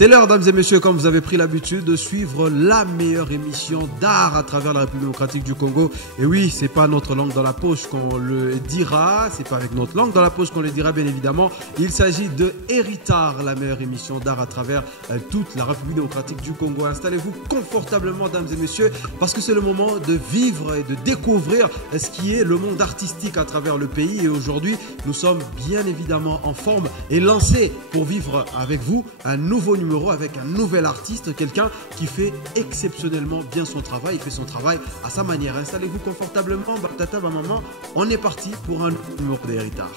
C'est l'heure, dames et messieurs, comme vous avez pris l'habitude de suivre la meilleure émission d'art à travers la République démocratique du Congo. Et oui, c'est pas notre langue dans la poche qu'on le dira, c'est pas avec notre langue dans la poche qu'on le dira, bien évidemment. Il s'agit de Héritage, la meilleure émission d'art à travers toute la République démocratique du Congo. Installez-vous confortablement, dames et messieurs, parce que c'est le moment de vivre et de découvrir ce qui est le monde artistique à travers le pays. Et aujourd'hui, nous sommes bien évidemment en forme et lancés pour vivre avec vous un nouveau numéro avec un nouvel artiste, quelqu'un qui fait exceptionnellement bien son travail. Il fait son travail à sa manière. Installez-vous confortablement, tata, maman. On est parti pour un nouveau numéro d'Héritage.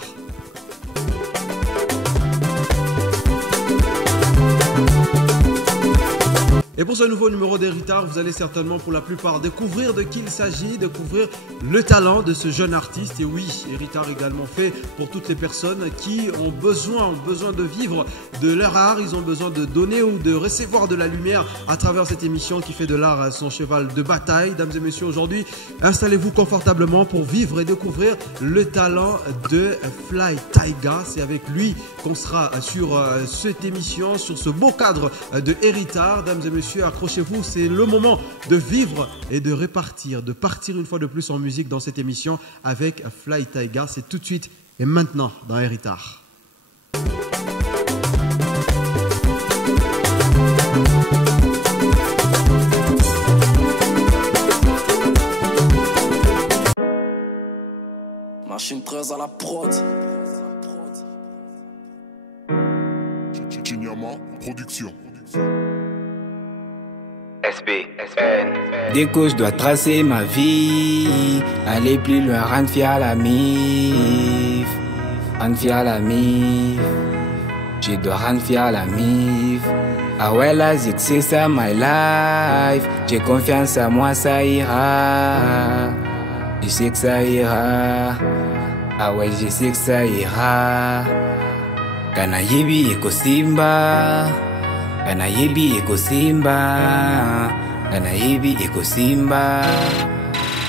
Et pour ce nouveau numéro d'Héritage, vous allez certainement pour la plupart découvrir de qui il s'agit, découvrir le talent de ce jeune artiste. Et oui, Héritage également fait pour toutes les personnes qui ont besoin de vivre de leur art. Ils ont besoin de donner ou de recevoir de la lumière à travers cette émission qui fait de l'art son cheval de bataille. Dames et messieurs, aujourd'hui, installez-vous confortablement pour vivre et découvrir le talent de Fly Taiga. C'est avec lui qu'on sera sur cette émission, sur ce beau cadre de Héritage. Dames et messieurs, accrochez-vous, c'est le moment de vivre et de répartir, de partir une fois de plus en musique dans cette émission avec Fly Taiga. C'est tout de suite et maintenant dans Héritage. Machine 13 à la prod. Chinyama Production. Dès que je dois tracer ma vie, aller plus loin, rendre fier la mif. Rendre fier la mif. Je dois rendre fier la mif. Ah ouais, la zik, c'est ça my life. J'ai confiance en moi, ça ira. Je sais que ça ira. Ah ouais, je sais que ça ira. Kana yebi eko simba. Kana yebi eko simba. Kana yebi eko simba.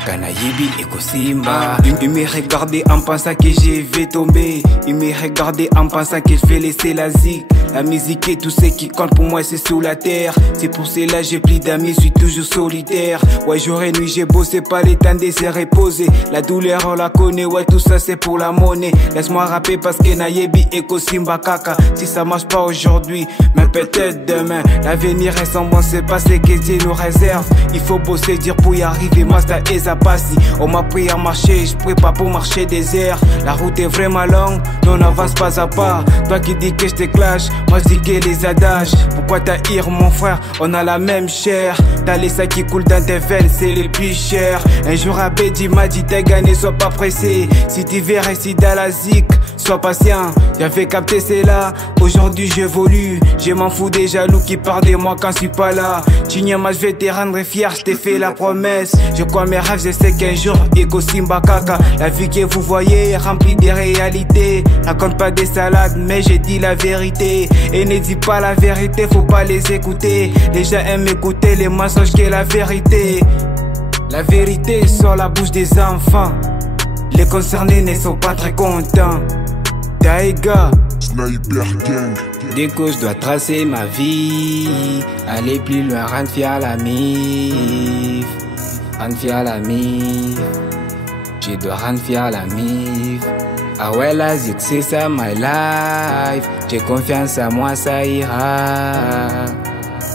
Kana yebi eko simba. Il me regardait en pensant que je vais tomber. Il me regardait en pensant que je vais laisser la zik. La musique et tout ce qui compte pour moi c'est sous la terre. C'est pour cela j'ai plus d'amis, je suis toujours solitaire. Ouais, jour et nuit j'ai bossé, pas le temps de se reposer. La douleur on la connaît, ouais tout ça c'est pour la monnaie. Laisse-moi rapper parce que Nayebi Eko Simba Kaka. Si ça marche pas aujourd'hui, mais peut-être demain. L'avenir est sans bon, c'est pas ce que Dieu nous réserve. Il faut bosser dire pour y arriver, Masta et Zapassi. On m'a pris à marcher, je prie pas pour marcher des airs. La route est vraiment longue, mais on avance pas à pas. Toi qui dis que je te clash, moi je dis que les adages. Pourquoi t'haïr mon frère, on a la même chair. T'as les sacs qui coulent dans tes veines, c'est les plus chers. Un jour Abedi m'a dit t'es gagné, sois pas pressé. Si tu verras ici dans la zik, sois patient. J'avais capté c'est là, aujourd'hui j'évolue. Je m'en fous des jaloux qui parlent de moi quand je suis pas là. Chinyama je vais te rendre fier, je t'ai fait la promesse. Je crois mes rêves, je sais qu'un jour Eko Simba Kaka. La vie que vous voyez est remplie de réalités. Raconte pas des salades mais j'ai dit la vérité. Et ne dis pas la vérité, faut pas les écouter. Les gens aiment écouter les mensonges que la vérité. La vérité est sur la bouche des enfants. Les concernés ne sont pas très contents. Taiga, Sniper Gang. dès que je dois tracer ma vie, aller plus loin, rendre fier la mif. Rendre fier la mif. Je dois rendre fier la mif. Ah ouais, la zik, c'est ça my life. J'ai confiance en moi, ça ira.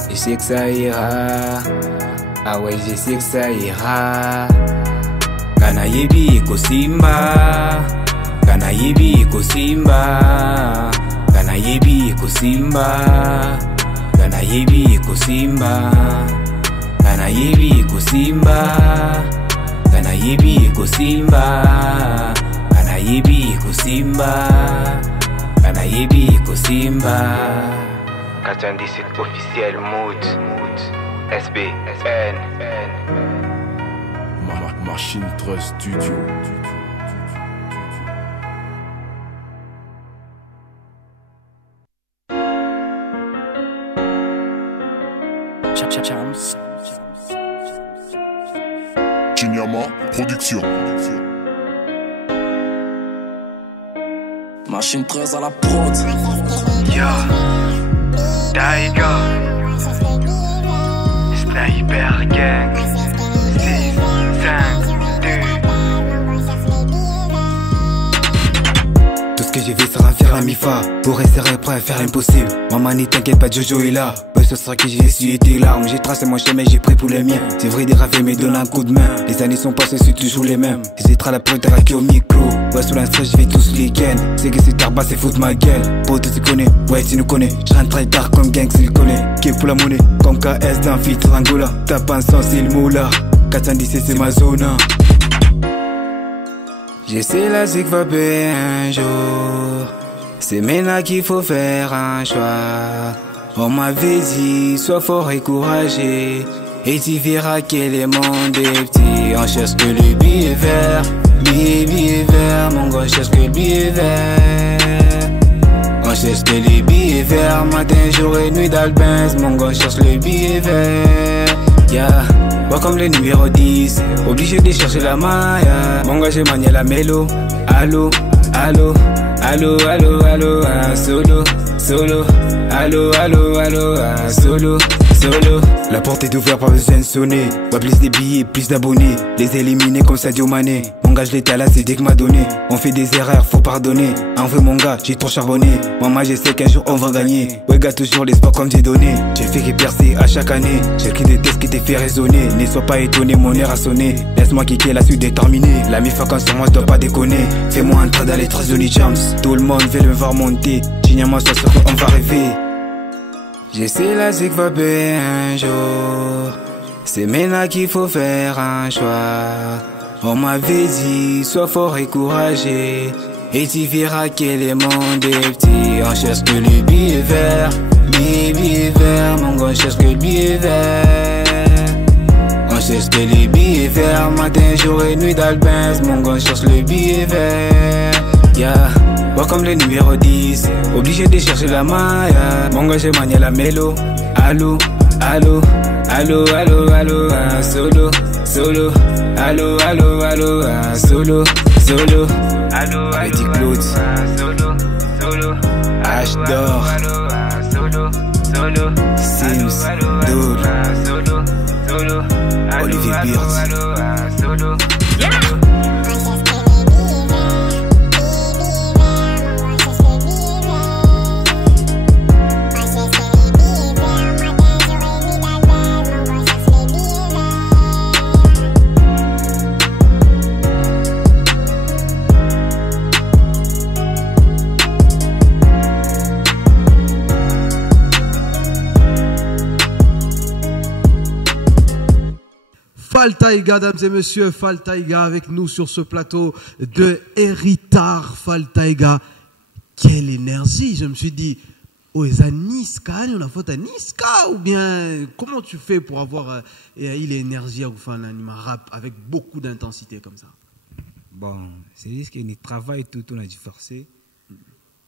Je sais que ça ira. Ah ouais, je sais que ça ira. Kana yebi eko simba. Kana yebi eko simba. Kana yebi eko simba. Kana yebi eko simba. Kana yebi eko simba. Kana yebi eko simba. Kana yebi eko simba. Kana yebi eko simba. 97 officiel mood. SBN. Machine 13 Studio. Chinyama Production. Machine 13 à la prod. Taiga. Hyper Gang 6, 5, 2. Tout ce que j'ai vu sera faire la mi-fa. Pour essayer prêt à faire l'impossible. Maman n'y t'inquiète pas, Jojo est là. Ce sera que j'ai essuyé tes larmes. J'ai tracé mon chemin, j'ai pris pour les miens. C'est vrai, des rêves mais donne un coup de main. Les années sont passées, c'est toujours les mêmes. J'hésiterai à la pointe à qui au micro. Ouais, sous l'instru, je vais tous les week-ends. C'est que c'est tard, bah c'est foutre ma gueule. Pote, tu connais, ouais, tu nous connais. Je rentre très tard comme gang, c'est le collet. Qui est pour la monnaie, comme KS d'un filtre Angola. Tape un sens, c'est le moula. 417, c'est ma zone. Je sais la zig va payer un jour. C'est maintenant qu'il faut faire un choix. On m'avait dit, sois fort et courageux. Et tu verras que le monde est petit. On cherche que le billet vert. Billet vert, mon gars, on cherche que le billet vert. On cherche que le billet vert. Matin, jour et nuit d'Albens. Mon gars, on cherche le billet vert. Yeah. Moi comme le numéro 10, obligé de chercher la maille. Mon gars j'ai manié la mélo. Allô, allô, allô, allô, allô, solo, solo. Allô, allô, allô, solo, solo. La porte est ouverte, pas besoin de sonner. Ouais, plus des billets, plus d'abonnés. Les éliminer comme Sadio Mané. Mon gars, je l'étais là, c'est dès que m'a donné. On fait des erreurs, faut pardonner. En vrai, mon gars, j'ai trop charbonné. Maman, je sais qu'un jour on va gagner. Ouais, gars, toujours l'espoir comme j'ai donné. J'ai fait que percer à chaque année. J'ai écrit des tests qui t'ai fait raisonner. Ne sois pas étonné, mon air a sonné. Laisse-moi kicker la suite déterminée. La mi-vacances sur moi, je dois pas déconner. Fais-moi entrer dans les traces de Jams. Tout le monde veut le voir monter. Chignama, soit sûr qu'on va rêver. Je sais la zig va payer un jour. C'est maintenant qu'il faut faire un choix. On m'avait dit, sois fort et courageux. Et tu verras que le monde est petit. On cherche que le billet vert. Billet vert, mon gars, on cherche que le billet vert. On cherche que le billet vert. Matin, jour et nuit d'Albens. Mon gars, on cherche le billet vert. Yeah. Moi comme le numéro 10, obligé de chercher la maille. Mon gars j'ai manié la mélo. Allô, allô, allô, allô, allô, solo, solo. Allô, allô, allô, solo, solo. Allô, Petit Claude, solo, solo. H d'or, solo, solo. Sims, Dour, solo, solo. Olivier Beard, solo. Fall Taiga, mesdames et messieurs, Fall Taiga avec nous sur ce plateau de Héritage. Fall Taiga, quelle énergie! Je me suis dit, oh, est-ce à Niska, on a faute à Niska, ou bien comment tu fais pour avoir l'énergie à faire un anime rap avec beaucoup d'intensité comme ça? Bon, c'est juste que le travail tout on a dû forcer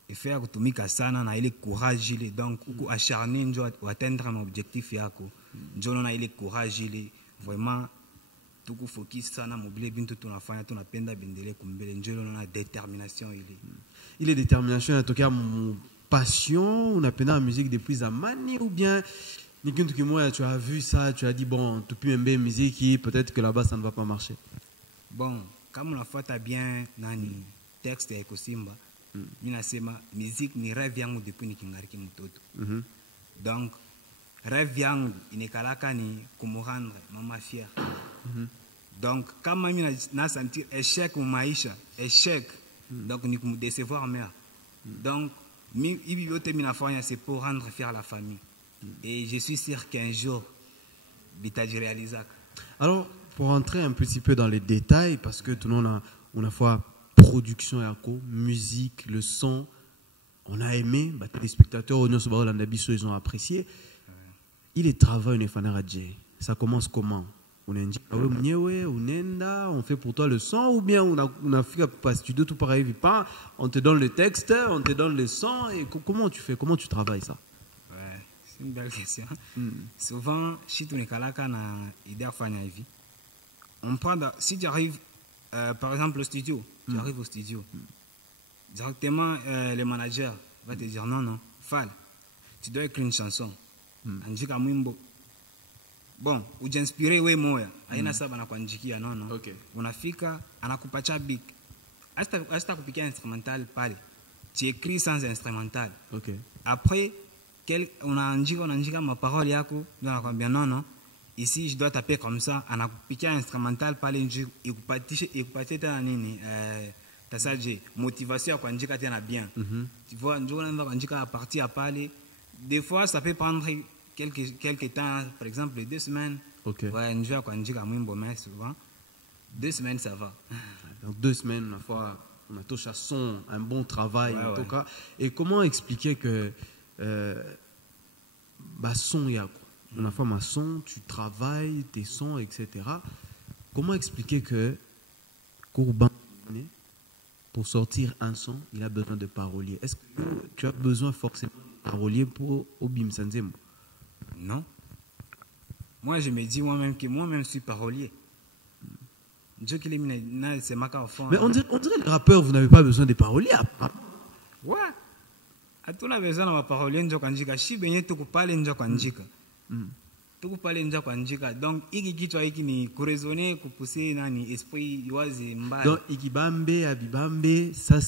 et faire que tu sana na ile courage ile donc acharné njo atteindre un objectif yako njo na ile courage ile vraiment tout focus sana mobile bintu tunafanya tunapenda bendele kumbele njo na détermination ile. Il est détermination en tout cas mon passion, on appelle la musique depuis zamani ou bien tu as vu ça, tu as dit bon, tu peux aimer musique qui peut-être que là-bas ça ne va pas marcher. Bon, comme on a fait bien nani texte ya Kosimba, minasema musique ni rêve yangu depuis nikingariki mtoto. Donc rêve yangu inekalaka ni kumurendre mama fière. Donc kama mimi na sentir échec au maisha, échec. Donc ni kumdécevoir mère. Donc hivi yote minafanya c'est pour rendre fière la famille. Et je suis sûr qu'un jour bitaji réalisaka. Alors pour entrer un petit peu dans les détails parce que tout le monde on a fois production musique, le son, on a aimé, les spectateurs ils ont apprécié. Il est travail on est fan radje. Ça commence comment? On est on fait pour toi le son ou bien on a fait pas studio tout pareil pas, on te donne le texte, on te donne le son et comment tu fais, comment tu travailles ça? Ouais, c'est une belle question. Souvent si tu n'es kalaka na idée fanya hivi. On prend si tu arrives par exemple au studio, tu arrives au studio. Directement le manager va te dire non Fall, tu dois écrire une chanson. Anjika mwimbo. bon ujiinspire we moya haina saba na kuandikia no. Okay. Unafika anakupacha beat hasta kupikia instrumental pale tu écris sans instrumental. Okay. Après unaandika ma parole yako ndio anakuambia non ici je dois taper comme ça, anakupikia instrumental pale nje ikupatie tena nini tasaje motivation ya kuandika tena bien. Tu vois ndio unaanza kuandika à partir pale. Des fois ça peut prendre quelques temps, par exemple 2 semaines. Okay. Ouais, je vais kuandika mwimbo mais souvent 2 semaines ça va. Donc 2 semaines, une fois, on a touché à son, un bon travail en tout ouais. cas. Et comment expliquer que son y a quoi? On a fait ma son, tu travailles tes sons, etc. Comment expliquer que Courban, pour sortir un son, il a besoin de parolier? Est-ce que tu as besoin forcément de parolier pour Obim Sanzembo? Non. Moi je me dis moi-même que moi-même je suis parolier. C'est ma fond. Mais on dirait les rappeurs, vous n'avez pas besoin de paroliers. Ouais. Hatuna besoin na parolier ndio kuandika. Shi benye tukupale ndio kuandika. Tukupale ndio kuandika. Donc hiki kichwa hiki ni kuresonner, kupousser nani esprit iwazi mbaya. Donc ikibambe abibambe, ça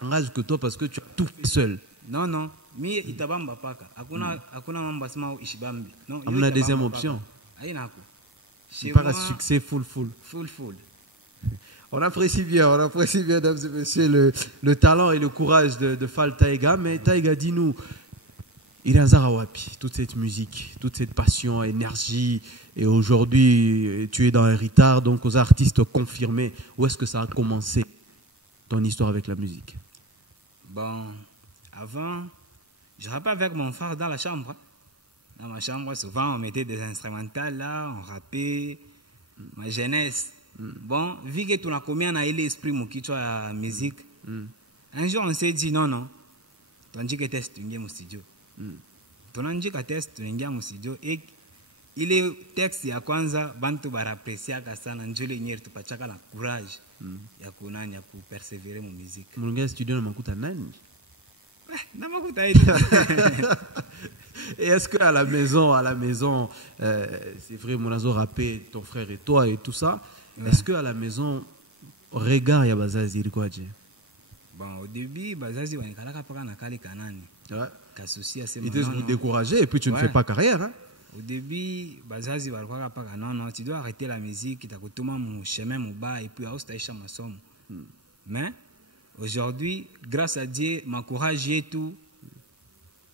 n'engage que toi parce que tu as tout fait seul. Non. Mi itabamba paka. Hakuna mambo sema ishibambe. Non. On a deuxième option. Haina ko. Pas un succès full. Full. On apprécie bien, mesdames et messieurs, le talent et le courage de Fall Taiga. Mais Taiga, dis-nous, Irazara Wapi, toute cette musique, toute cette passion, énergie, et aujourd'hui, tu es dans un retard, donc aux artistes confirmés, où est-ce que ça a commencé, ton histoire avec la musique? Bon, avant, je rappais avec mon frère dans la chambre. Dans ma chambre, souvent, on mettait des instrumentales là, on rappait, ma jeunesse. Bon, vu que tu as combien à l'esprit mon kichwa la musique, un jour on s'est dit non, tu as dit que test tu au studio. Tu as dit que test tu au studio et il est texte ya kwanza bantu baraprecia sana njole nyer tupachaka la courage ya kunani ya persévérer mon musique. Mon studio na makuta nani? Na makuta ito. Et est-ce que à la maison, c'est vrai, mon azo rappé, ton frère et toi et tout ça. Ouais. Est-ce qu'à la maison, regard ya bazazi ilikuwa je? Bon, au début, bazazi wanikalaka paka na kali kanani. Ouais. Kasusi à ils te ont découragé et puis tu ne fais pas carrière. Hein? Au début, bazazi walikuwa paka non, tu dois arrêter la musique, itakutuma mu chemin muba et puis austaisha masomo. Mais aujourd'hui, grâce à Dieu, ma courage et tout,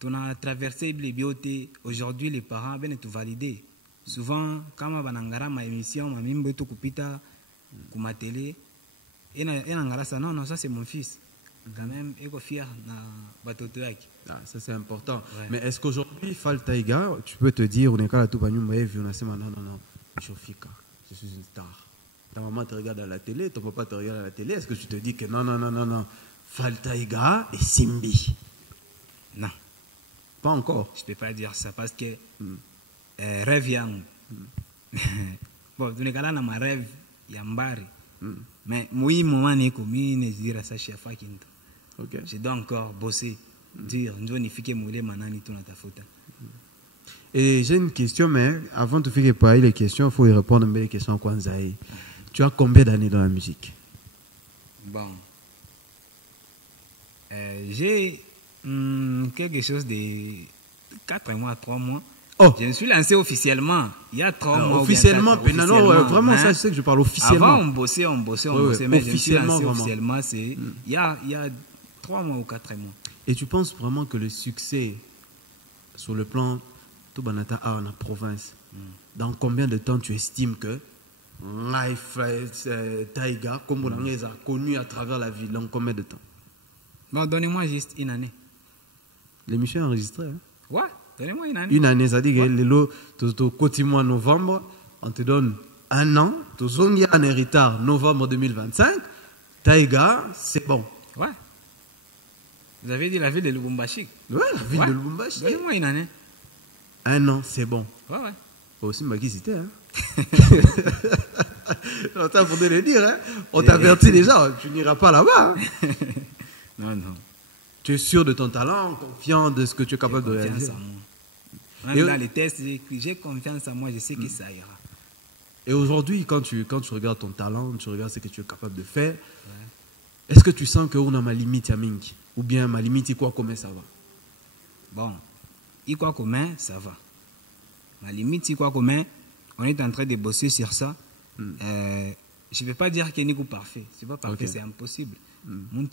on a traversé les biotés. Aujourd'hui, les parents viennent te valider. Souvent, quand on a ma émission, ma mimbo tout kupita, kuma télé, et on ça, non, ça c'est mon fils. Quand même, il est fier na batoto yaki. Ah, ça c'est important. Ouais. Mais est-ce qu'aujourd'hui, Fall Taiga, tu peux te dire, on est quand la tout banyumba et on a dit non, je suis je suis une star. Ta maman te regarde à la télé, ton papa te regarde à la télé. Est-ce que tu te dis que non, Fall Taiga et Simbi? Non. Pas encore. Je ne peux pas dire ça parce que rêve yang. Bon, tu n'es pas là dans ma rêve yambari. Mais moi, moment n'est comme il ne dira ça chez Fakinto. Okay. Je dois encore bosser, dire, nous on fait que mouler manani tout ta faute. Et j'ai une question, mais avant de faire pas les questions, il faut y répondre à les questions Kwanzaï. Tu as combien d'années dans la musique? Bon, j'ai quelque chose de 4 mois, 3 mois. Oh. Je me suis lancé officiellement il y a 3 mois. Officiellement, non, vraiment, hein? ça, je sais que je parle officiellement. Avant, on bossait, mais je me suis lancé vraiment. officiellement, c'est il y a 3 mois ou 4 mois. Et tu penses vraiment que le succès sur le plan Toubanata en province, dans combien de temps tu estimes que Life Taiga, comme on les a connus à travers la ville, dans combien de temps? Bon, donnez-moi juste une année. L'émission est enregistrée. Hein? Ouais, donnez-moi une année. Une année, ça dit que le côté mois novembre, on te donne 1 an, tu as un héritage novembre 2025, Taiga, c'est bon. Ouais. Vous avez dit la ville de Lubumbashi. Ouais, la ville de Lubumbashi. Donnez-moi une année. 1 an, c'est bon. Ouais. Aussi, Maki, c'était, hein. On t'a pour le dire, hein. On t'avertit déjà, tu n'iras pas là-bas. Hein. Non. Tu es sûr de ton talent, confiant de ce que tu es capable de réaliser. Même dans les tests, j'ai confiance en moi, je sais que ça ira. Et aujourd'hui, quand tu regardes ton talent, tu regardes ce que tu es capable de faire, est-ce que tu sens que on a ma limite à Mingi? Ou bien ma limite, quoi, comment ça va? Bon, quoi commun, ça va. Ma limite, quoi commun, on est en train de bosser sur ça. Je ne vais pas dire qu'il est parfait. C'est pas parfait, c'est impossible. On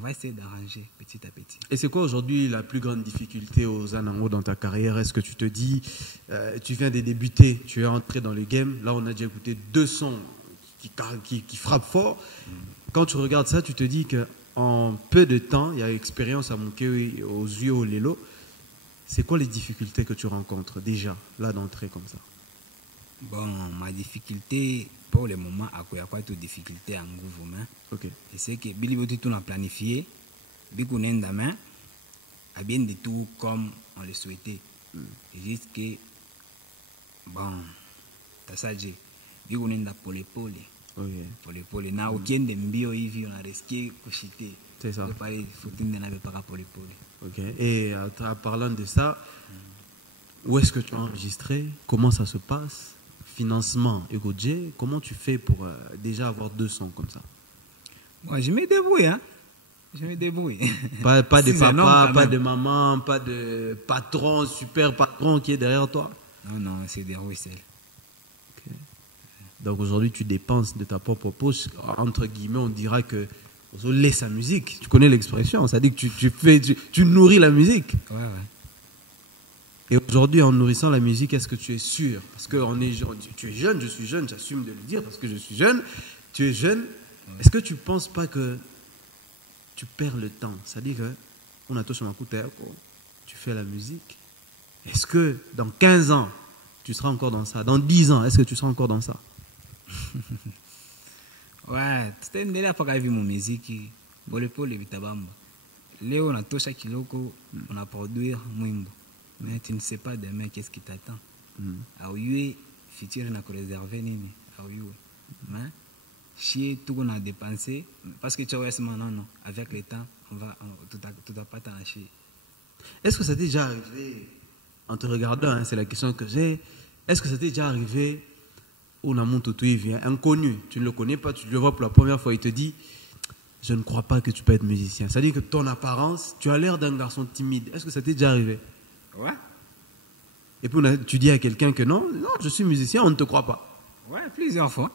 va essayer d'arranger petit à petit. Et c'est quoi aujourd'hui la plus grande difficulté aux Anango dans ta carrière? Est-ce que tu te dis, tu viens de débuter, tu es entré dans le game, là on a déjà écouté 2 sons qui frappent fort. Quand tu regardes ça, tu te dis qu'en peu de temps, il y a expérience à manquer aux yeux au Lelo. C'est quoi les difficultés que tu rencontres déjà, là d'entrée comme ça? Bon, ma difficulté, pour le moment, il n'y a pas de difficulté en gouvernement. Ok. Et c'est que Billy tout a planifié, Bikounen Damain a bien de tout comme on le souhaitait. Et juste que, bon, t'as ça dit, Bikounen da pole. Pole. Na aucun de mbio hivi, on a risqué couchiter. C'est ça. Il faut n'avait pas pole. Ok. Et en parlant de ça, où est-ce que tu as enregistré? Comment ça se passe? Financement, Egodje, comment tu fais pour déjà avoir 2 sons comme ça? Moi, je me débrouille, hein. Je me débrouille. Pas de papa, pas de maman, pas de patron, super patron qui est derrière toi? Non, c'est des ruisselles. Okay. Donc aujourd'hui, tu dépenses de ta propre poche. Entre guillemets, on dira que on laisse sa musique. Tu connais l'expression, ça dit que tu nourris la musique. Ouais. Et aujourd'hui, en nourrissant la musique, est-ce que tu es sûr? Parce que tu es jeune, je suis jeune, j'assume de le dire parce que je suis jeune. Tu es jeune. Est-ce que tu ne penses pas que tu perds le temps? C'est-à-dire que on a tous un coup de terre, tu fais la musique. Est-ce que dans 15 ans, tu seras encore dans ça? Dans 10 ans, est-ce que tu seras encore dans ça? Ouais, c'était une dernière fois que j'ai vu mon musique. Pole Vitabamba. Léo, on a touché Kiloko, on a produit Mwimbo. Mais tu ne sais pas demain qu'est-ce qui t'attend. Aouyé, futur n'a que réservé nini. Aouyé. Mais, chier tout qu'on a dépensé, parce que tu vois, non, avec le temps, tout a pas t'en chier. Est-ce que ça t'est déjà arrivé, en te regardant, hein, c'est la question que j'ai, est-ce que ça t'est déjà arrivé où Namon Toto vient, inconnu, tu ne le connais pas, tu le vois pour la première fois, il te dit, je ne crois pas que tu peux être musicien. C'est-à-dire que ton apparence, tu as l'air d'un garçon timide. Est-ce que ça t'est déjà arrivé? Ouais. Et puis tu dis à quelqu'un que non, je suis musicien, on ne te croit pas. Ouais, plusieurs fois.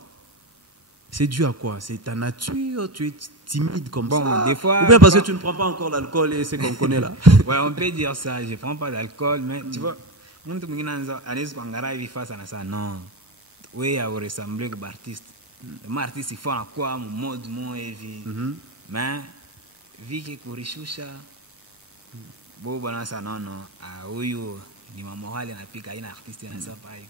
C'est dû à quoi? C'est ta nature, tu es timide comme ça? Des fois, ou bien parce que tu ne prends pas encore l'alcool et c'est qu'on connaît là? Ouais, on peut dire ça, je ne prends pas d'alcool, mais tu vois, on te dit que ça, non. Oui, à ressembler à l'artiste. L'artiste, il faut quoi, mon mode, mon évi. Mais, vu que Kurichusha, bon, ça, non, ah, oui, ni ma morale, n'a plus qu'à une artiste, n'a pas pareil.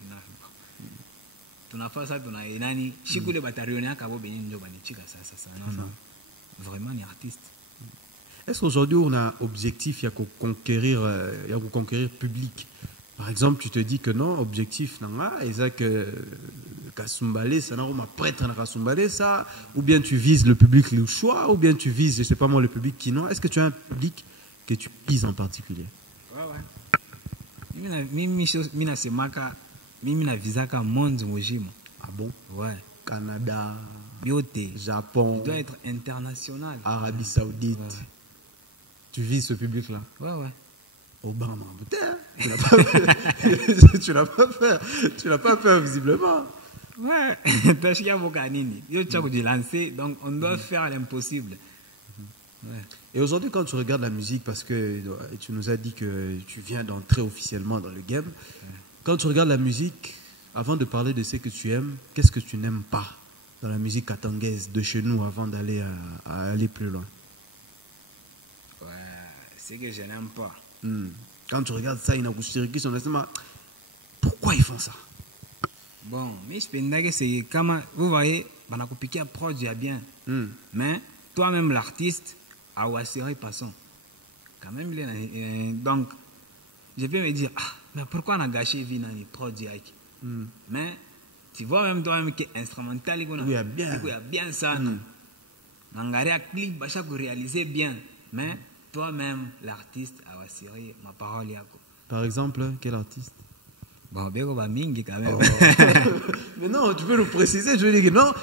Tu n'as pas ça, tu n'as une chikoule batarionné, kabo benin jo banichika ça, non. Vraiment, ni artiste. Est-ce qu'aujourd'hui, on a objectif, il y a qu'à conquérir public? Par exemple, tu te dis que non, objectif, et ça que Kasumbalé, ça n'a pas prêtre à Kasumbalé, ça, ou bien tu vises le public le choix, ou bien tu vises, je ne sais pas moi, le public qui non. Est-ce que tu as un public que tu vises en particulier? Ouais. Mina semaka, mina visaka monde mojimo. Ah bon? Ouais. Canada, Bioté, Japon, il doit être international. Arabie Saoudite. Ouais. Tu vises ce public-là? Ouais. Obama, putain, tu l'as pas fait. Tu l'as pas fait visiblement. Ouais, donc on doit faire l'impossible. Ouais. Et aujourd'hui, quand tu regardes la musique, parce que tu nous as dit que tu viens d'entrer officiellement dans le game, quand tu regardes la musique, avant de parler de ce que tu aimes, qu'est-ce que tu n'aimes pas dans la musique katangaise de chez nous avant d'aller à aller plus loin? Ouais, c'est que je n'aime pas. Quand tu regardes ça, pourquoi ils font ça? Bon, mais je pense que c'est comme vous voyez, on a copié un produit bien, mais toi-même l'artiste a assuré passant. Quand même, donc je vais me dire mais pourquoi on a gâché vie dans les produits? Mais tu vois même toi-même que instrumental, il y a bien ça. On a clip, chaque réaliser bien, mais toi-même, l'artiste, a assuré ma parole. Yako. Par exemple, quel artiste? Bon, Beko Bamingi quand même. Mais non, tu peux nous préciser. Je veux dire que non,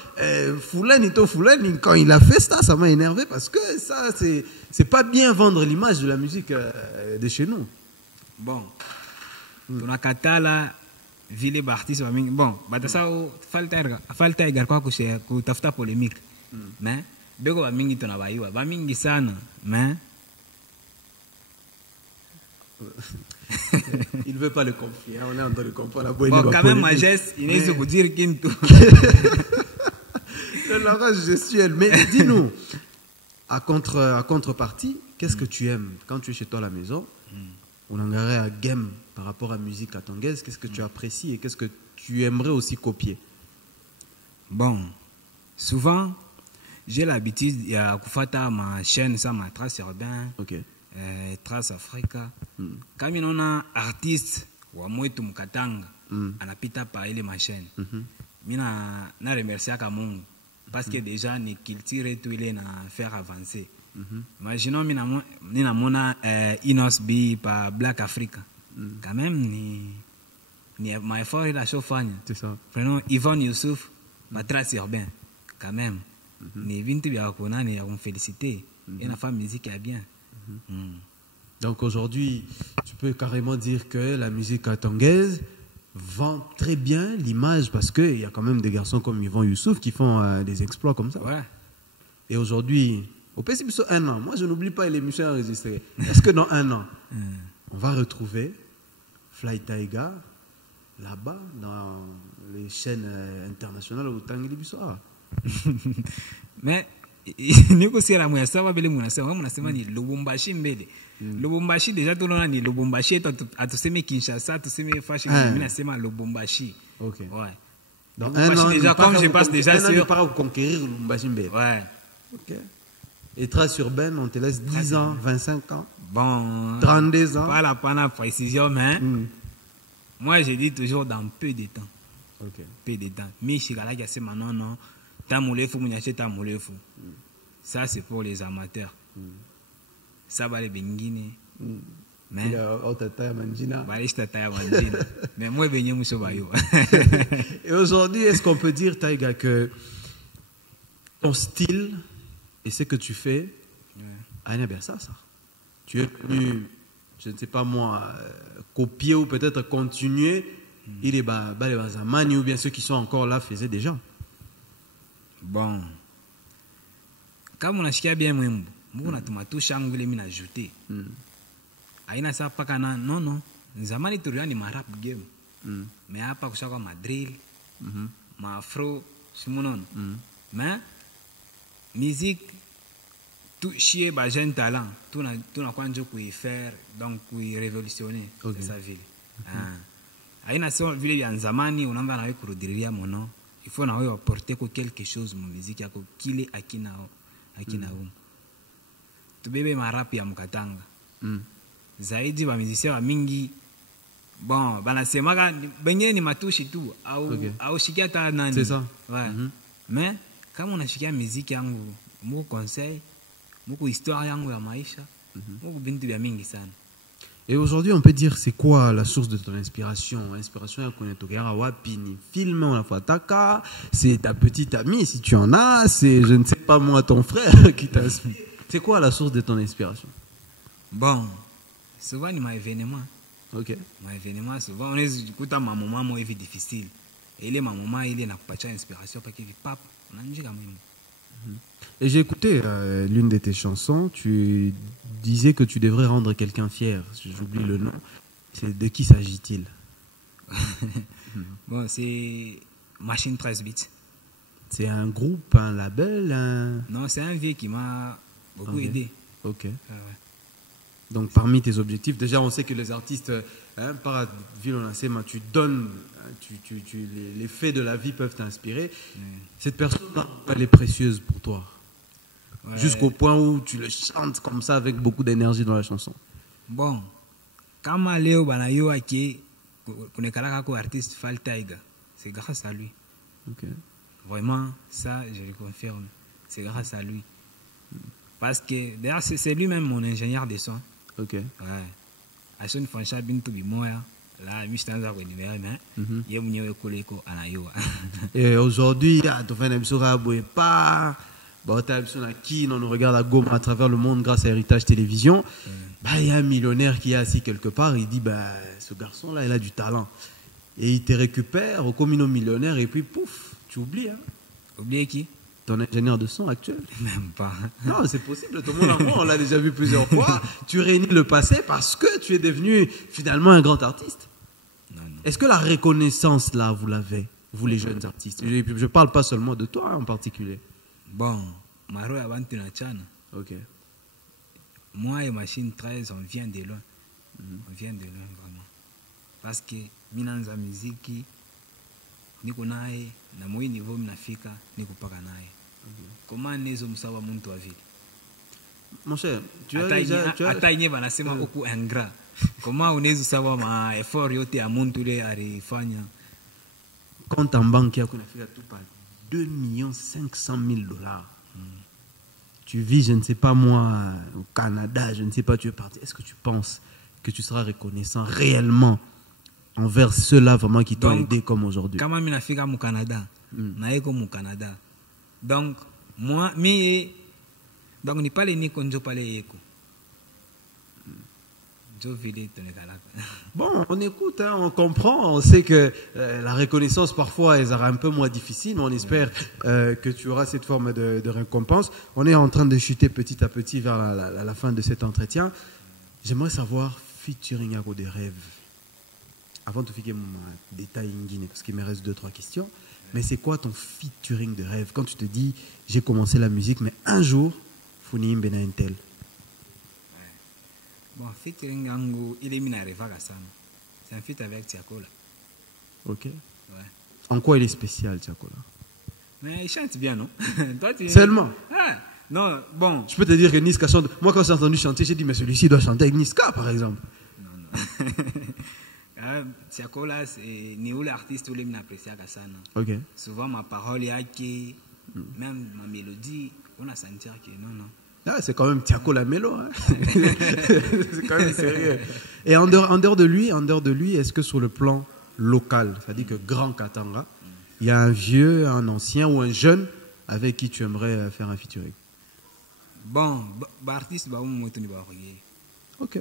Foulani, quand il a fait ça, ça m'a énervé parce que ça, c'est pas bien vendre l'image de la musique de chez nous. Bon, tunakatala vile baartiste bamingi. Bon, batasa falta igar kwa kutafuta polémique. Mais Beko Bamingi tunabaiwa. Bamingi sana, mais Il ne veut pas le conflit. Hein. On est en train de comprendre. Bon, quand même, ma geste, il est pour dire qu'il le langage gestuel. Mais dis-nous, à contrepartie, qu'est-ce que tu aimes quand tu es chez toi à la maison? On en aurait à game par rapport à la musique katongaise. Qu'est-ce que tu apprécies et qu'est-ce que tu aimerais aussi copier? Bon, souvent, j'ai l'habitude de faire ma chaîne, ça, ma trace urbaine. Ok. Trace Africa. Quand on a artiste wa mwetu mkatanga anapita pa ile ma chaîne. Mina na remercier à Mungu parce que déjà ni culture tout il est na faire avancer. Imaginons mina mona Inos B pa Black Africa. Quand même ni ma effort il a chauffagné. C'est ça. Prenons Yvonne Youssouf, ma trace urbaine. Quand même. Ni vintu bia kona ni on féliciter. Et la femme musique est bien. Donc aujourd'hui, tu peux carrément dire que la musique katongaise vend très bien l'image parce qu'il y a quand même des garçons comme Yvon Youssouf qui font des exploits comme ça. Ouais. Et aujourd'hui, au PSB sur un an, moi je n'oublie pas l'émission enregistrée. Est-ce que dans un an, on va retrouver Fly Taiga là-bas dans les chaînes internationales au Tanguy Bissoa? Mais niko sira moya sawa bele munasema ni Lubumbashi mbele. Lubumbashi déjà tolona ni Lubumbashi atuseme Kinshasa, atuseme fashion, mimi nasema Lubumbashi. OK. Ouais. Donc un an déjà comme je passe déjà sur para conquérir Lubumbashi mbele. Ouais. OK. Et trace urbaine, on te laisse 10 ans, 25 ans. Bon, 32 ans. Pas la précision mais moi je dis toujours dans peu de temps. OK. Peu de temps. Mais chikala ki asema non. Tamulefu munyache tamulefu. Ça c'est pour les amateurs. Ça va les bengine. Mais mais moi benye muso bayo. Et aujourd'hui, est-ce qu'on peut dire Taiga que ton style et ce que tu fais Aïna bien ça. Tu es venu, je ne sais pas moi, copier ou peut-être continuer il est les Bazamani ou bien ceux qui sont encore là faisaient déjà. Bon, kama unashikia bien mwimbo mungu natumatusha yangu ile mimi najute aina saa paka na no zamani tuliona ni marap game mais hapa kushaka madrill ma afro simunon mais musique tout chier ba jeune talent tuna kwanje kuifaire donc kuirevolutionner sa ville aina sio vile vya zamani unaanza nawe kurudilia mono. Il faut apporter quelque chose dans la musique yako kile akina tubebe marapi ya mkatanga zaidi ba musiciens wa mingi bon banasemaga bengine ni matushi tu au shikia ta nani. C'est ça. Ouais. Mais kama unashikia musique yangu muko conseil muko histoire yangu ya maisha muko bintu bya mingi sana. Et aujourd'hui, on peut dire c'est quoi la source de ton inspiration? Inspiration, on connaît Togera Wapini, film, on a fait Taka, c'est ta petite amie si tu en as, c'est je ne sais pas moi ton frère qui t'inspire. C'est quoi la source de ton inspiration? Bon, souvent il m'a événement. OK. Ma événement souvent on est écoutant ma maman moi vie difficile. Et il est ma maman il est na kupacha inspiration parce que papa on a dit quand même. Et j'ai écouté l'une de tes chansons, tu disais que tu devrais rendre quelqu'un fier. J'oublie le nom. C'est de qui s'agit-il? Bon, c'est Machine 13 Bits. C'est un groupe, un label, Non, c'est un vieux qui m'a beaucoup aidé. OK. Ouais. Donc parmi tes objectifs, déjà on sait que les artistes, par Vilonacema, tu donnes, les faits de la vie peuvent t'inspirer. Cette personne, elle est précieuse pour toi. Ouais. Jusqu'au point où tu le chantes comme ça avec beaucoup d'énergie dans la chanson. Bon, comme Léo Banayo qui est artiste Fal Taiga, c'est grâce à lui. Okay. Vraiment, ça je le confirme. C'est grâce à lui. Parce que d'ailleurs, c'est lui-même mon ingénieur de son. Ok. Ouais. À son fancha bintu bimoya. Là, je suis dans mais il y a un collègue anayo. Et aujourd'hui, tu fais une émission à pas. Bah, tu as une émission à qui on nous regarde à Goma à travers le monde grâce à Héritage Télévision. Bah, il y a un millionnaire qui est assis quelque part. Il dit bah, ce garçon-là, il a du talent. Et il te récupère au communaux millionnaire et puis pouf, tu oublies. Hein. Oubliez qui? Ton ingénieur de son actuel. Même pas. Non, c'est possible. Tout le monde en voit, on l'a déjà vu plusieurs fois. Tu réunis le passé parce que tu es devenu finalement un grand artiste. Non, non. Est-ce que la reconnaissance, là, vous l'avez, vous les jeunes artistes? Je ne parle pas seulement de toi en particulier. Bon, Maro Avantuna Chan. Ok. Moi et Machine 13, on vient de loin. On vient de loin, vraiment. Parce que, minanza muziki, niko naye, na moi niveau mnafika, niko paka naye. Comment nezo msawa muntu wa vile? Mon cher, tu as déjà... Hata yenye banasema huku ingrat. Comment unaweza sawa ma effort yote ya muntu ile alifanya? Compte en banque yako inafika tu par 2 500 000 $. Tu vis, je ne sais pas moi, au Canada, je ne sais pas, tu es parti. Est-ce que tu penses que tu seras reconnaissant réellement envers ceux-là vraiment qui t'ont aidé comme aujourd'hui? Kama mimi nafika mu Canada, na yeko mu Canada. Donc moi donc ni pale niko njo pale yeko. Bon, on écoute, hein, on comprend, on sait que la reconnaissance parfois elle sera un peu moins difficile, mais on espère que tu auras cette forme de récompense. On est en train de chuter petit à petit vers la fin de cet entretien. J'aimerais savoir, featuring à des rêves. Avant de faire mon détail en Guinée, parce qu'il me reste 2-3 questions, mais c'est quoi ton featuring de rêve? Quand tu te dis, j'ai commencé la musique, mais un jour, Founi Mbena Intel. Bon, featuring yangu, il est mina revaga sana. C'est un feat avec Tiakola. Ok. Ouais. En quoi il est spécial, Tiakola? Mais il chante bien, non? Toi, Seulement? Ah, non, bon. Je peux te dire que Niska chante. Moi, quand j'ai entendu chanter, j'ai dit, mais celui-ci doit chanter avec Niska, par exemple. Non, non. Tiakola, c'est ni où l'artiste où il m'apprécie à sana. Ok. Souvent, ma parole est qui, même ma mélodie, on a senti que non, non. Ah, c'est quand même Tiako la mélo. Hein. C'est quand même sérieux. Et en dehors de lui, est-ce que sur le plan local, c'est-à-dire que Grand Katanga, il y a un vieux, un ancien ou un jeune avec qui tu aimerais faire un featuring? Bon, artiste, ok.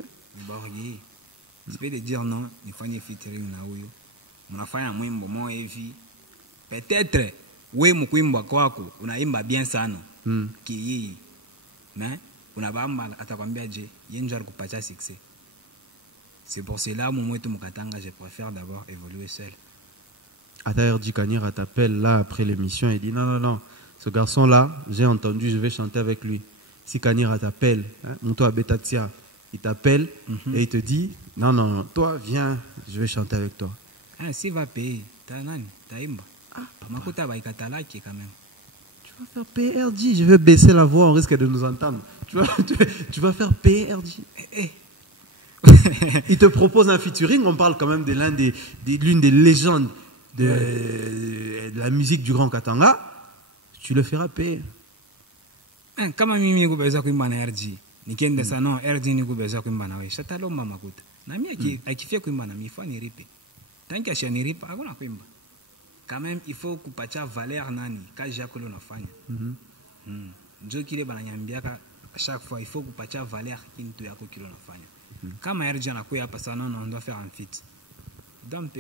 Je peux te dire non, il faut un featuring na huyo. Mnafanya mwimbo moja hivi. Peut-être wewe mkuimba kwako unaimba bien sana. Ki mais unabamba atakwambia je yenja kupatia succès. C'est pour cela moi tout mukatanga je préfère d'abord évoluer seul. Ataerdi Kanira t'appelle là après l'émission et dit non, ce garçon là, j'ai entendu, je vais chanter avec lui. Si Kanira t'appelle, Mouto Abetatia, il t'appelle et il te dit non, toi viens, je vais chanter avec toi. Ah, s'il va payer, t'as imba. Ah, makuta ba ikatalaki quand même. Tu vas faire PRJ, je vais baisser la voix, on risque de nous entendre. Tu vas faire PRJ. Il te propose un featuring, on parle quand même de l'une des légendes de la musique du Grand Katanga. Tu le feras payer. Kama mimi niko beza kuimba na RG. Nikienda sana RG niko beza kuimba na wewe. Shatalomba makuta. Na mimi akifia kuimba na mimi fani ripe. Tanki ashaniripa hakuna kuimba. Quand même, il faut kupatia valeur nani kazi yako leo unafanya. Ndio kile bananyambiaka à chaque fois il faut kupatia valeur kintu yako kile unafanya. Kama RG anakuya hapa sana on doit faire un feat. Donc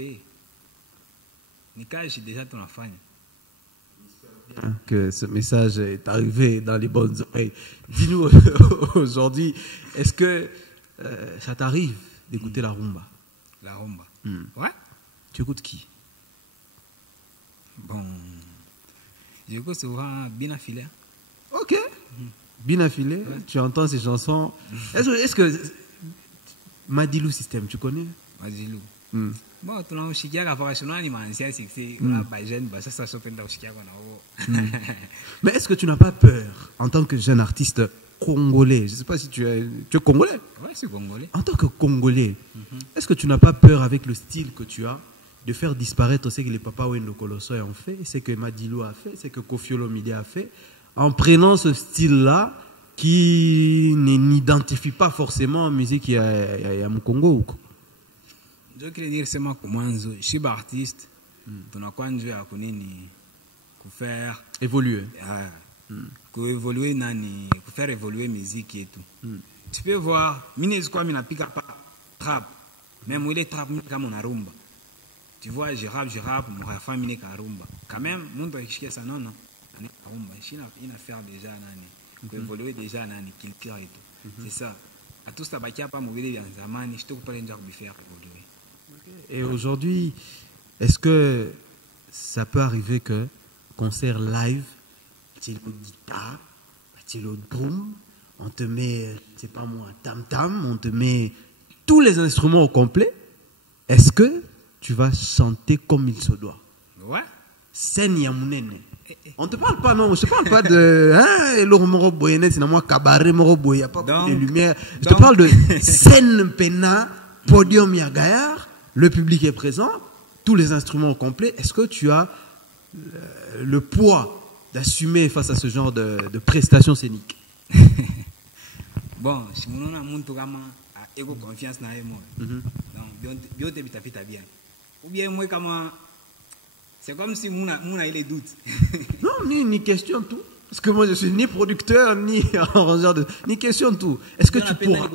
ni kazi déjà tunafanya. Que ce message est arrivé dans les bonnes oreilles. Dis-nous aujourd'hui, est-ce que ça t'arrive d'écouter la rumba? La rumba. Ouais. Tu écoutes qui? Bon, j'écoute souvent Bina Filé. Ok. Bina Filé, ouais. Tu entends ces chansons. Est-ce que Madilou System, tu connais? Madilou. Bon, tu n'as pas la formation, ni ancien succès, on a pas jeune, ça ça s'oppose dans le Mais est-ce que tu n'as pas peur en tant que jeune artiste congolais? Je ne sais pas si tu es congolais. Oui, c'est congolais. En tant que congolais, est-ce que tu n'as pas peur avec le style que tu as de faire disparaître ce que les papas Wendo Colosso ont fait, ce que Madilou a fait, ce que Kofi Olomide a fait, en prenant ce style-là qui n'identifient pas forcément la musique à Congo ou quoi? Je veux dire, c'est moi comment je suis artiste. Ton akwanjo ya kunini faire évoluer. Évoluer nani, faire évoluer musique et tout. Tu peux voir, minez quoi mina pique pas trap. Même où il est trap comme on a rumba. Tu vois, je rappe, mon femme mine rumba. Quand même, mon doit écrire ça non. Rumba, il a faire déjà nani. Pour évoluer déjà nani culture et tout. C'est ça. À tout ça bakia pas mauvais dans zamani, je te coupe les gens de faire évoluer. Et aujourd'hui, est-ce que ça peut arriver que concert live, tu as le guitare, tu as le drum, on te met, je sais pas moi, tam-tam, on te met tous les instruments au complet. Est-ce que tu vas chanter comme il se doit? Ouais. Scène yamunene. On te parle pas, non, je te parle pas de l'or moro boyenet, c'est moi cabaret moro boy, y a pas de lumière. Je te parle de scène pena, podium yagayar, le public est présent, tous les instruments au complet. Est-ce que tu as le poids d'assumer face à ce genre de prestations scéniques? Bon, si mon nom a mon tourama a ego confiance na moi. Donc bien te bien. Ou bien moi comment c'est comme si mon a les doutes. Non, ni question tout. Parce que moi je suis ni producteur ni arrangeur de ni question tout. Est-ce que tu pourras?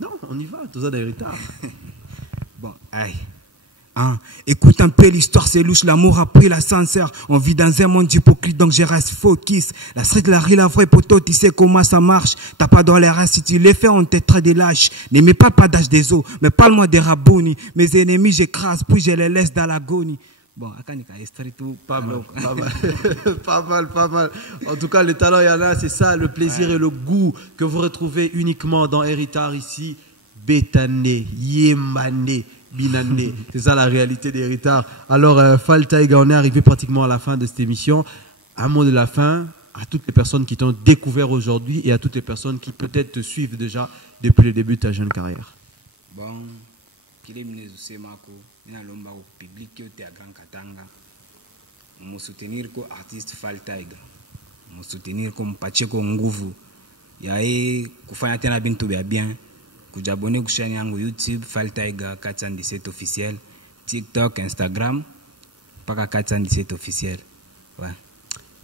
Non, on y va, tout ça d'héritage. Bon, aïe. Hein? Écoute un peu l'histoire, c'est louche, l'amour a pris l'ascenseur. On vit dans un monde hypocrite, donc je reste focus. La street, la rue, la vraie poteau, tu sais comment ça marche. T'as pas dans les races, si tu les fais, on te traite des lâches. N'aimez pas le padage des os, mais parle-moi des rabouni. Mes ennemis, j'écrase, puis je les laisse dans l'agonie. Bon, pas mal, pas mal. En tout cas, le talent, il y en a, c'est ça, le plaisir et le goût que vous retrouvez uniquement dans Héritage ici. Bétané, Yémané, Binané. C'est ça la réalité d'Héritage. Alors, Faltaïga, on est arrivé pratiquement à la fin de cette émission. Un mot de la fin à toutes les personnes qui t'ont découvert aujourd'hui et à toutes les personnes qui peut-être te suivent déjà depuis le début de ta jeune carrière. Bon, qu'il est aussi Marco, il y a l'homme au public qui est à Grand Katanga. Me soutenir comme artiste Faltaïga. Me soutenir comme Pacheco Nguvu. Il y a eu Koufanya Tena Bintou bien. Kujabone kushani yangu YouTube Faltaïga 417 officiel, TikTok, Instagram, pas 417 officiel. Ouais.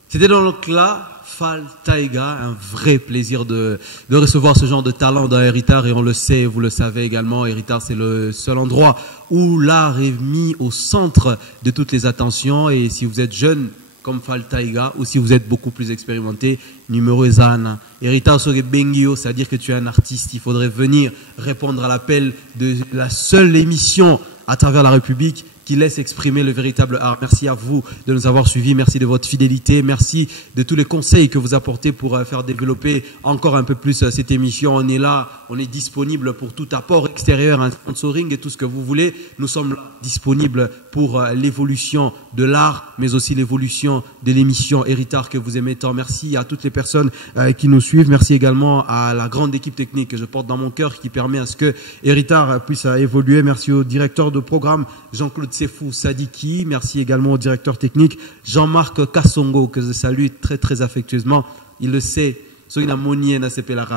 C'était donc là Faltaïga, un vrai plaisir de recevoir ce genre de talent dans Héritage et on le sait, vous le savez également, Héritage c'est le seul endroit où l'art est mis au centre de toutes les attentions et si vous êtes jeune comme Faltaïga ou si vous êtes beaucoup plus expérimenté, numéro Zana. Héritage sur Bengio, c'est-à-dire que tu es un artiste, il faudrait venir répondre à l'appel de la seule émission à travers la République qui laisse exprimer le véritable art. Merci à vous de nous avoir suivis, merci de votre fidélité, merci de tous les conseils que vous apportez pour faire développer encore un peu plus cette émission. On est là, on est disponible pour tout apport extérieur, un sponsoring et tout ce que vous voulez. Nous sommes là, disponibles pour l'évolution de l'art, mais aussi l'évolution de l'émission Héritage que vous aimez tant. Merci à toutes les personnes qui nous suivent. Merci également à la grande équipe technique que je porte dans mon cœur qui permet à ce que Héritage puisse évoluer. Merci au directeur de programme Jean-Claude Sefou Sadiki. Merci également au directeur technique Jean-Marc Kassongo que je salue très très affectueusement. Il le sait.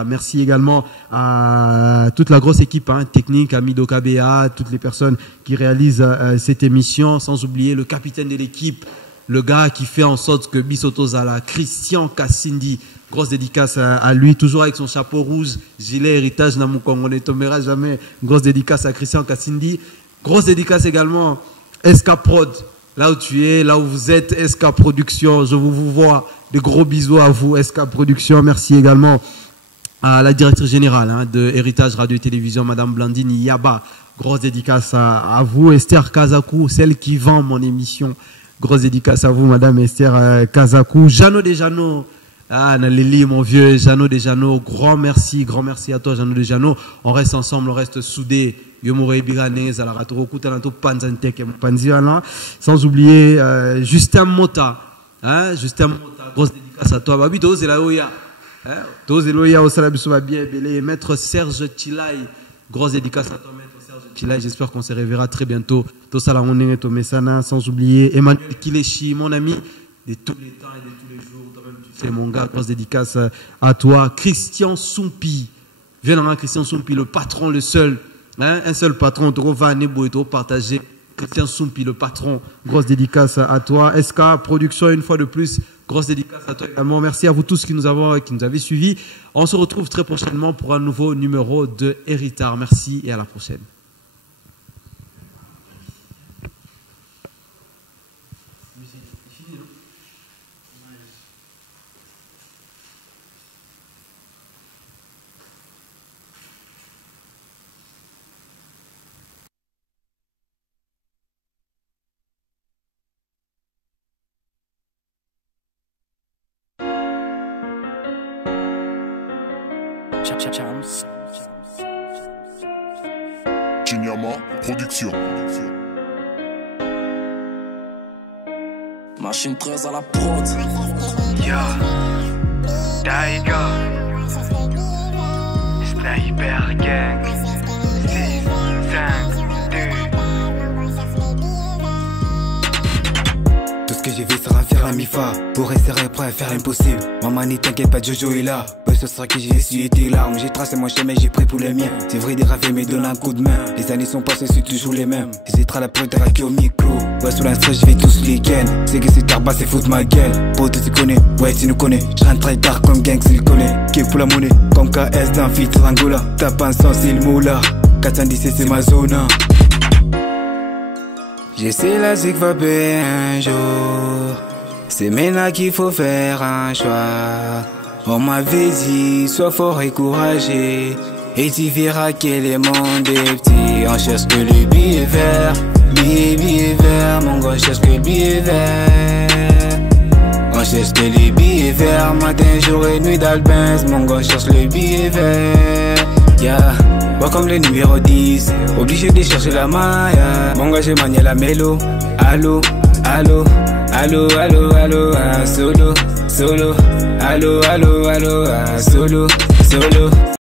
Merci également à toute la grosse équipe technique, à Mido KBA, toutes les personnes qui réalisent cette émission, sans oublier le capitaine de l'équipe, le gars qui fait en sorte que Bisoto Zala, Christian Kassindi, grosse dédicace à lui, toujours avec son chapeau rouge, gilet Héritage Namukongo, on ne tombera jamais, grosse dédicace à Christian Kassindi, grosse dédicace également SK Prod, là où tu es, là où vous êtes, SK Production, je vous vois. Des gros bisous à vous, SK Production. Merci également à la directrice générale de Héritage Radio et Télévision, Madame Blandine Yaba. Grosse dédicace à vous, Esther Kazakou, celle qui vend mon émission. Grosse dédicace à vous, Madame Esther Kazakou. Jeannot Desjano, Naleli, mon vieux, Jeannot Desjano. Grand merci à toi, Jeannot Desjano. On reste ensemble, on reste soudés. Sans oublier Justin Mota. Justin Mota, grosse dédicace à toi. Babito, c'est la Oya. Tous les loyaux au Salabiso va bien belé. Maître Serge Chilay, grosse dédicace à toi, Maître Serge Chilay. J'espère qu'on se reverra très bientôt. Tout ça, on est au Messana. Sans oublier Emmanuel Kileshi, mon ami de tous les temps et de tous les jours. Toi-même, tu C'est mon gars, grosse dédicace à toi. Christian Soumpi. Viens Christian Soumpi, le patron, le seul. Hein, un seul patron, trop va partager. Christian Soumpi, le patron. Grosse dédicace à toi. SK Production, une fois de plus. Grosse dédicace à toi également. Merci à vous tous qui nous avez suivis. On se retrouve très prochainement pour un nouveau numéro de Héritage. Merci et à la prochaine. Chinyama Production. Machine 13 à la prod. Yo, Daiga, Sniper Gang, 6, 5, 2. Tout ce que j'ai vu sera faire la mifa. Pour rester prêt à faire l'impossible. Maman, n'y t'inquiète pas, Jojo est là. Ce sera que j'ai essuyé tes larmes. J'ai tracé mon chemin, j'ai pris pour les miens. C'est vrai, des rafés me donnent un coup de main. Les années sont passées, c'est toujours les mêmes. J'hésiterai à la preuve qui au micro. Ouais, sous la stress, je vais tous les week-ends. C'est que c'est tard, bah, c'est foutre ma gueule. Pote, tu connais, ouais, tu nous connais. Je rentre très tard comme gang, s'il connaît. Qui pour la monnaie, comme KS d'un fit Angola. Tape un sens, c'est le moula. 417, c'est ma zone. J'essaie la zig va payer un jour. C'est maintenant qu'il faut faire un choix. On m'avait dit, sois fort et courageux. Et tu verras que le monde est petit. On cherche que le billet vert. Billet vert, mon gars, on cherche que le billet vert. On cherche que le billet vert. Matin, jour et nuit d'Albens. Mon gars, on cherche le billet vert. Yeah. Moi comme le numéro 10, obligé de chercher la maille. Mon gars, j'ai manié la mélo. Allô, allô, allô, allô, allô, solo, solo. Allô, allô, allô, solo, solo.